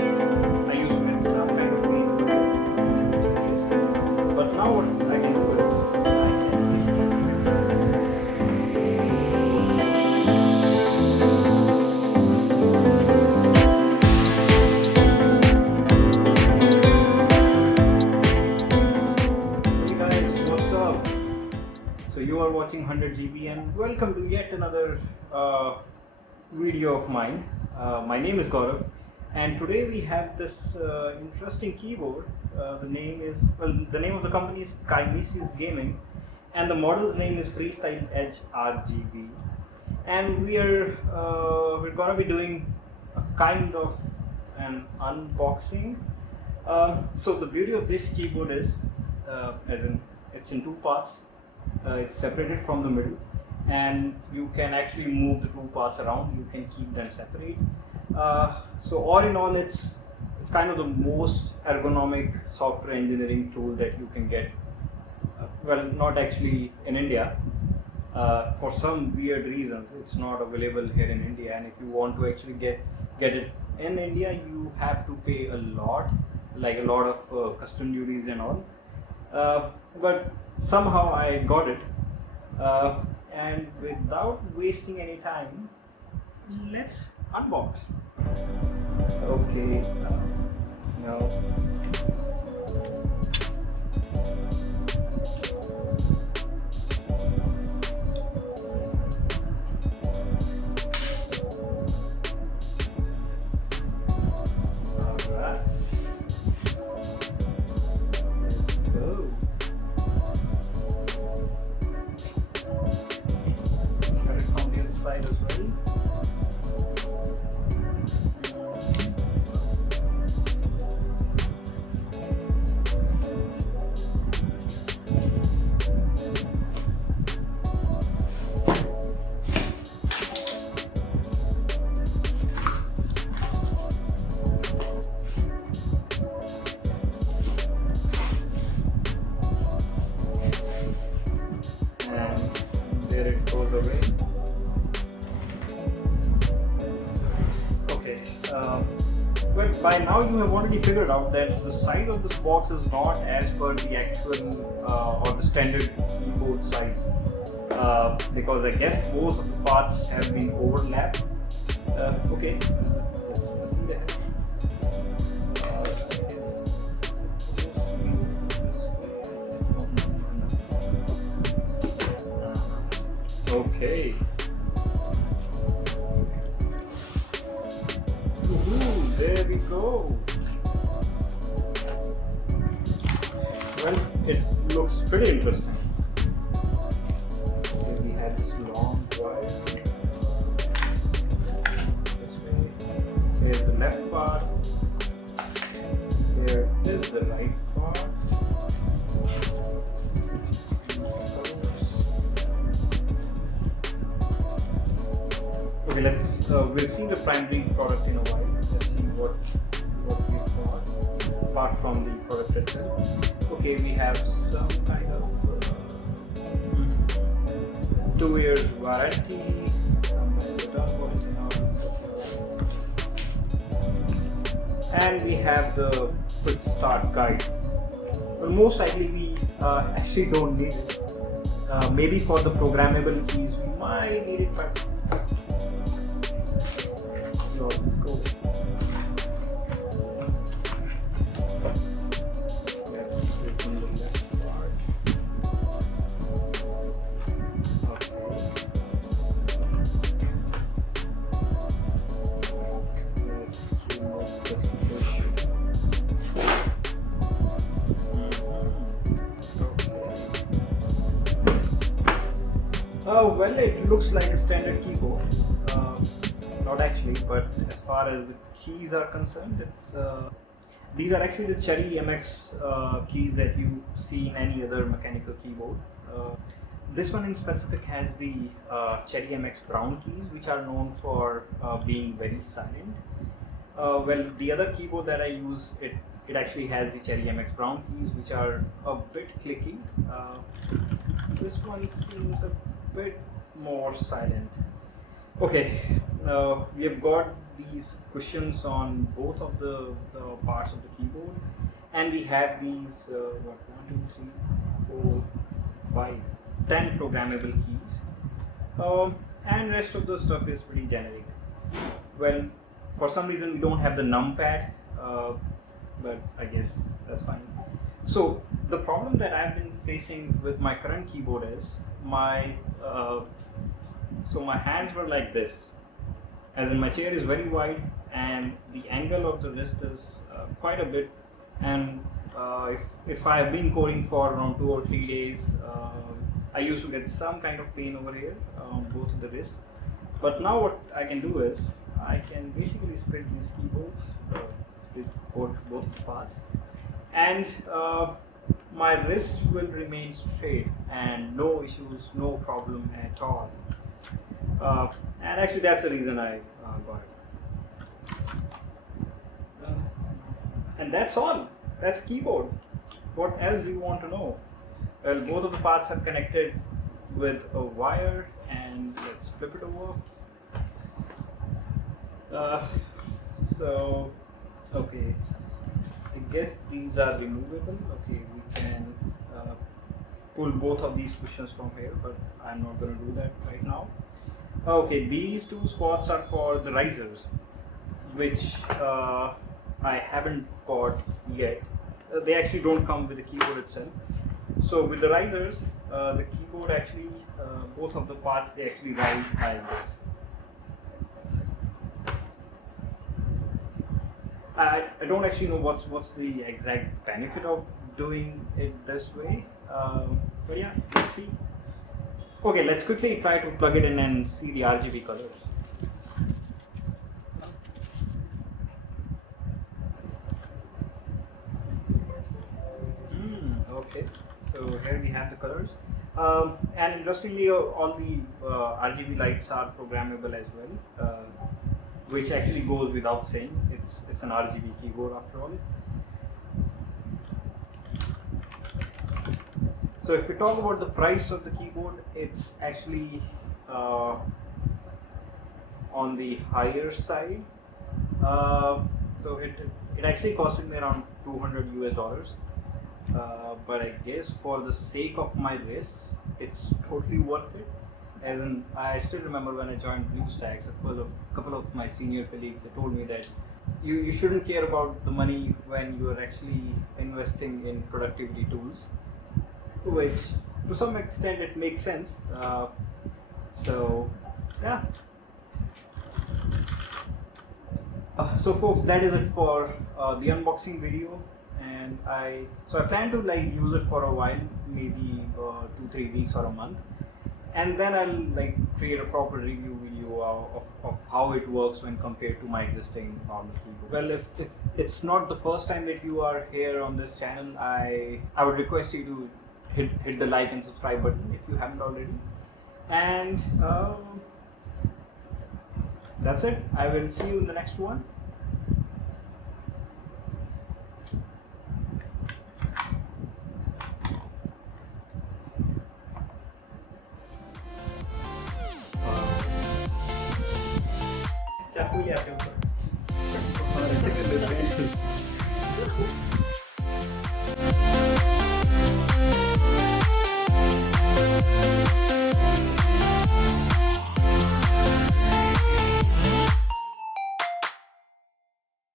I used to get some kind of pain in this, but now what I can do is I can easily expect this keyboards. Hey guys, what's up? So you are watching 100 GB and welcome to yet another video of mine. My name is Gaurav, and today we have this interesting keyboard. The name of the company is Kinesis Gaming, and the model's name is Freestyle Edge RGB. And we're gonna be doing a kind of an unboxing. So the beauty of this keyboard is, as in, it's in two parts. It's separated from the middle, and you can actually move the two parts around. You can keep them separate. So all in all, it's kind of the most ergonomic software engineering tool that you can get. Well, not actually in India. For some weird reasons, it's not available here in India. And if you want to actually get it in India, you have to pay a lot, like a lot of custom duties and all. But somehow I got it, and without wasting any time, let's unbox. Okay, now alright, let's go. From the other side as well. And there it goes away. Okay, well, by now you have already figured out that the size of this box is not as per the actual or the standard keyboard size, because I guess most of the parts have been overlapped. Okay, let's proceed ahead. Okay. Woohoo, there we go. Well, it looks pretty interesting. Okay, we have this long wire. This way. Here's the left part. Here is the right part. Okay, we'll see the primary product in a while. Let's see what we've got apart from the product itself. Okay, we have some kind of 2 years warranty, some kind of return policy now, and we have the quick start guide. Well, most likely we actually don't need it. Maybe for the programmable keys we might need it, but so let's go. Let's open the left part. Okay. Let's remove this push. Okay. Well, it looks like a standard keyboard. Not actually, but as far as the keys are concerned, these are actually the Cherry MX keys that you see in any other mechanical keyboard. This one in specific has the Cherry MX brown keys, which are known for being very silent. Well, the other keyboard that I use, it actually has the Cherry MX brown keys, which are a bit clicky. This one seems a bit more silent. Okay, we have got these cushions on both of the parts of the keyboard, and we have these 1, 2, 3, 4, 5, 10 programmable keys, and rest of the stuff is pretty generic. Well, for some reason we don't have the numpad, but I guess that's fine. So the problem that I've been facing with my current keyboard is my hands were like this, as in my chair is very wide and the angle of the wrist is quite a bit, and if I have been coding for around 2 or 3 days, I used to get some kind of pain over here on both of the wrists. But now what I can do is I can basically split these keyboards, split both of the parts, and my wrist will remain straight and no issues, no problem at all. And actually that's the reason I got it. And that's all. That's keyboard. What else do you want to know? Well, both of the parts are connected with a wire, and let's flip it over. So, okay, I guess these are removable. Okay, we can pull both of these cushions from here, but I'm not going to do that right now. Okay, these two spots are for the risers, which I haven't bought yet. They actually don't come with the keyboard itself. So with the risers, the keyboard actually, both of the parts, they actually rise like this. I don't actually know what's the exact benefit of doing it this way, but yeah, let's see. Okay, let's quickly try to plug it in and see the RGB colors. Okay, so here we have the colors, and interestingly, all the RGB lights are programmable as well, which actually goes without saying. It's an RGB keyboard after all. So if we talk about the price of the keyboard, it's actually on the higher side. So it actually costed me around $200 US. But I guess for the sake of my wrists, it's totally worth it. As in, I still remember when I joined BlueStacks, a couple of my senior colleagues, they told me that you shouldn't care about the money when you are actually investing in productivity tools, which to some extent it makes sense. So yeah. So folks, that is it for the unboxing video. And I plan to use it for a while, maybe 2-3 weeks or a month, and then I'll create a proper review video of how it works when compared to my existing normal keyboard. Well, if it's not the first time that you are here on this channel, I would request you to hit the like and subscribe button if you haven't already. And that's it. I will see you in the next one. चाकू ले आते ऊपर